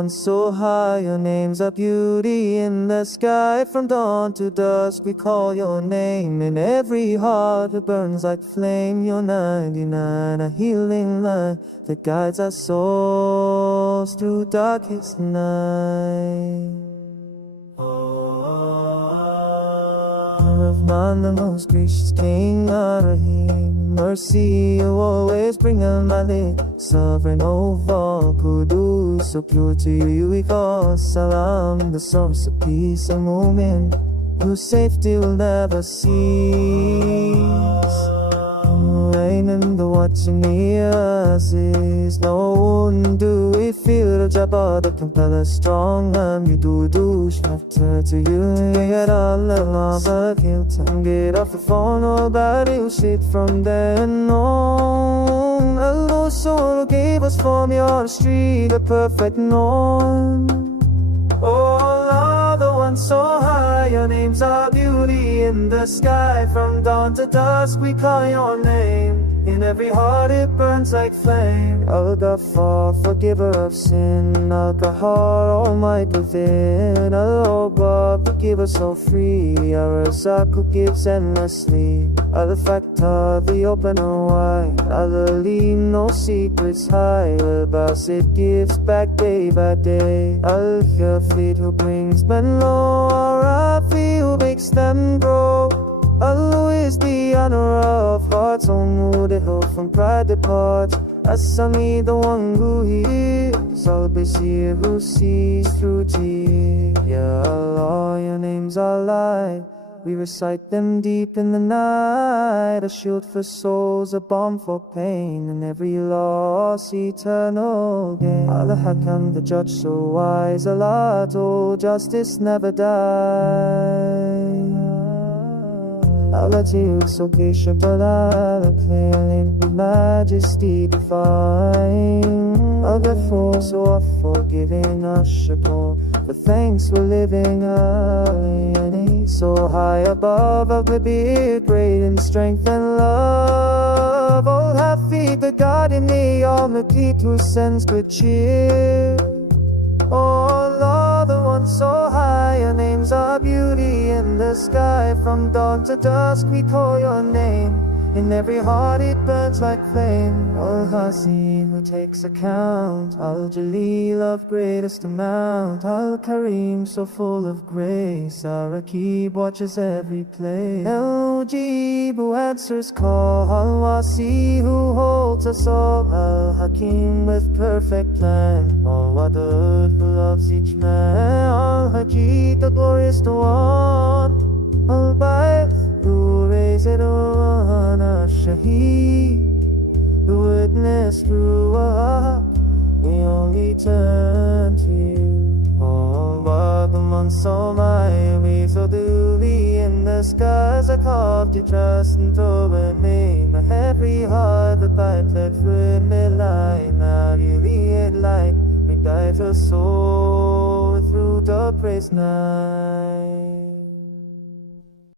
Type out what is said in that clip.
one so high, your name's a beauty in the sky. From dawn to dusk we call your name. In every heart it burns like flame. You're 99, a healing light that guides our souls through darkest night. Ar-Rahmaan, the most gracious King, Ar-Rahim, mercy you always bring on my lips. Sovereign over all, Qudus, so pure to you we call Salam, the source of peace and moment, whose safety will never cease. Rain and the watching ears is no one do we feel the jabba that compel us strong and you do after to you get all the love of guilt and get off the phone all about you shit from then on. Allah soul gave us from your street a perfect norm. Oh Allah, the one so high, your name's our beauty in the sky. From dawn to dusk we call your name. In every heart it burns like flame. Al-Ghaffar, forgiver of sin. Al-Qahar, all might within. Al-Awwab, forgive us all free. Ar-Razzaq, who gives endlessly. Al-Fatah, the opener wide. Al-Alim, no secrets hide. Al-Basit gives back day by day. Al-Khafid, who brings men low. Al-Rafi, who makes them grow. Allah is the honor of hearts, on the hill from pride departs. As-Sami, the one who hears, Al-Basir, who sees through tears. Ya Allah, your names are light, we recite them deep in the night. A shield for souls, a balm for pain, and every loss eternal gain. Al-Hakam, the judge so wise, Allah told justice never dies. Al-Latif, so patient, but Al-Acclaim, with majesty divine. Al-Ghaffur, so oft forgiving, Al-Shakur, the thanks for living. Al-Yani, so high above, Al-Kabir, great in strength and love. Al-Hafiz, the God in the Al-Muqit, who sends good cheer. Oh Allah, the one so high, your name's our beauty in the sky. From dawn to dusk we call your name. In every heart it burns like flame. Al-Hasi, who takes account. Al-Jalil, of greatest amount. Al-Karim, so full of grace. Al-Rakib, watches every place. Al-Mujib, who answers call. Al-Wasi, who holds us all. Al-Hakim, with perfect plan. Al-Wadud, who loves each man. Al-Hajid, the glorious one. Al-Ba'ith, who raised it on. Al-Shaheed, the witness through Allah, we only turn to you. Oh, but the months so mighty, so duly in the skies. I called to trust and over me. My every heart, the pipe that through me light. Now you lead light, we dive your soul through the praise night.